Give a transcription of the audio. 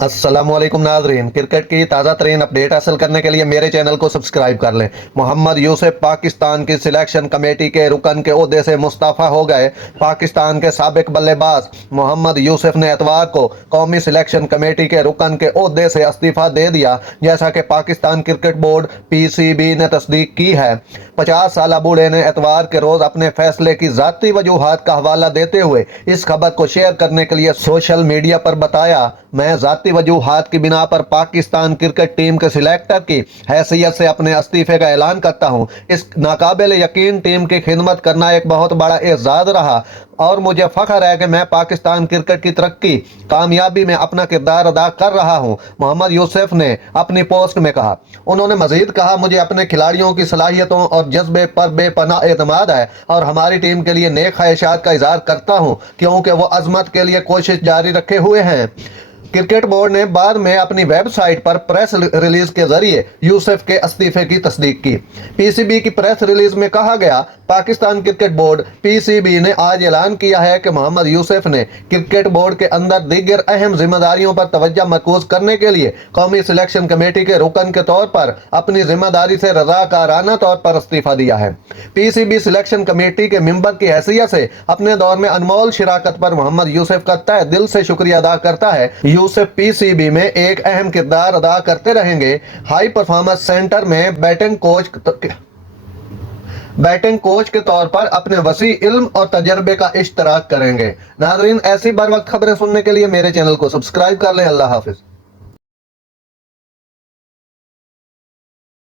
अस्सलाम वालेकुम नाजरीन, क्रिकेट की ताज़ा तरीन अपडेट हासिल करने के लिए मेरे चैनल को सब्सक्राइब कर लें। मोहम्मद यूसुफ पाकिस्तान की सिलेक्शन कमेटी के रुकन के ओहदे से मुस्तफ़ा हो गए। पाकिस्तान के साबिक बल्लेबाज मोहम्मद यूसुफ ने एतवार को कौमी सिलेक्शन कमेटी के रुकन के ओहदे से इस्तीफ़ा दे दिया, जैसा कि पाकिस्तान क्रिकेट बोर्ड PCB ने तस्दीक की है। 50 साल बूढ़े ने एतवार के रोज़ अपने फैसले की ज़ाती वजूहात का हवाला देते हुए इस खबर को शेयर करने के लिए सोशल मीडिया पर बताया, मैं ज़ाती वजूहात की बिना पर पाकिस्तान क्रिकेट टीम के सिलेक्टर की हैसियत से अपने इस्तीफे का ऐलान करता हूं। इस नाकाबिल यकीन टीम की खिदमत करना एक बहुत बड़ा एजाज रहा और मुझे फख्र है कि मैं पाकिस्तान क्रिकेट की तरक्की कामयाबी में अपना किरदार अदा कर रहा हूं, मोहम्मद यूसुफ ने अपनी पोस्ट में कहा। उन्होंने मजीद कहा, मुझे अपने खिलाड़ियों की सलाहियतों और जज्बे पर बेपनाह एतमाद है और हमारी टीम के लिए नेक ख्वाहिशात का इजहार करता हूं, क्योंकि वो अजमत के लिए कोशिश जारी रखे हुए हैं। क्रिकेट बोर्ड ने बाद में अपनी वेबसाइट पर प्रेस रिलीज के जरिए यूसुफ के इस्तीफे की तस्दीक की। PCB की प्रेस रिलीज में कहा गया, पाकिस्तान क्रिकेट बोर्ड PCB ने आज ऐलान किया है कि मोहम्मद यूसुफ ने क्रिकेट बोर्ड के अंदर दीगर अहम जिम्मेदारियों पर तवज्जो मरकूज करने के लिए कौमी सिलेक्शन कमेटी के रुकन के तौर पर अपनी जिम्मेदारी से रजाकाराना तौर पर इस्तीफा दिया है। PCB सिलेक्शन कमेटी के मेंबर की हैसियत से अपने दौर में अनमोल शिराकत पर मोहम्मद यूसुफ का तहे दिल से शुक्रिया अदा करता है। यूसुफ PCB में एक अहम किरदार अदा करते रहेंगे। हाई परफॉर्मेंस सेंटर में बैटिंग कोच के तौर पर अपने वसी इल्म और तजर्बे का इश्तराक करेंगे। नाजरीन, ऐसी बर वक्त खबरें सुनने के लिए मेरे चैनल को सब्सक्राइब कर लें। अल्लाह हाफिज।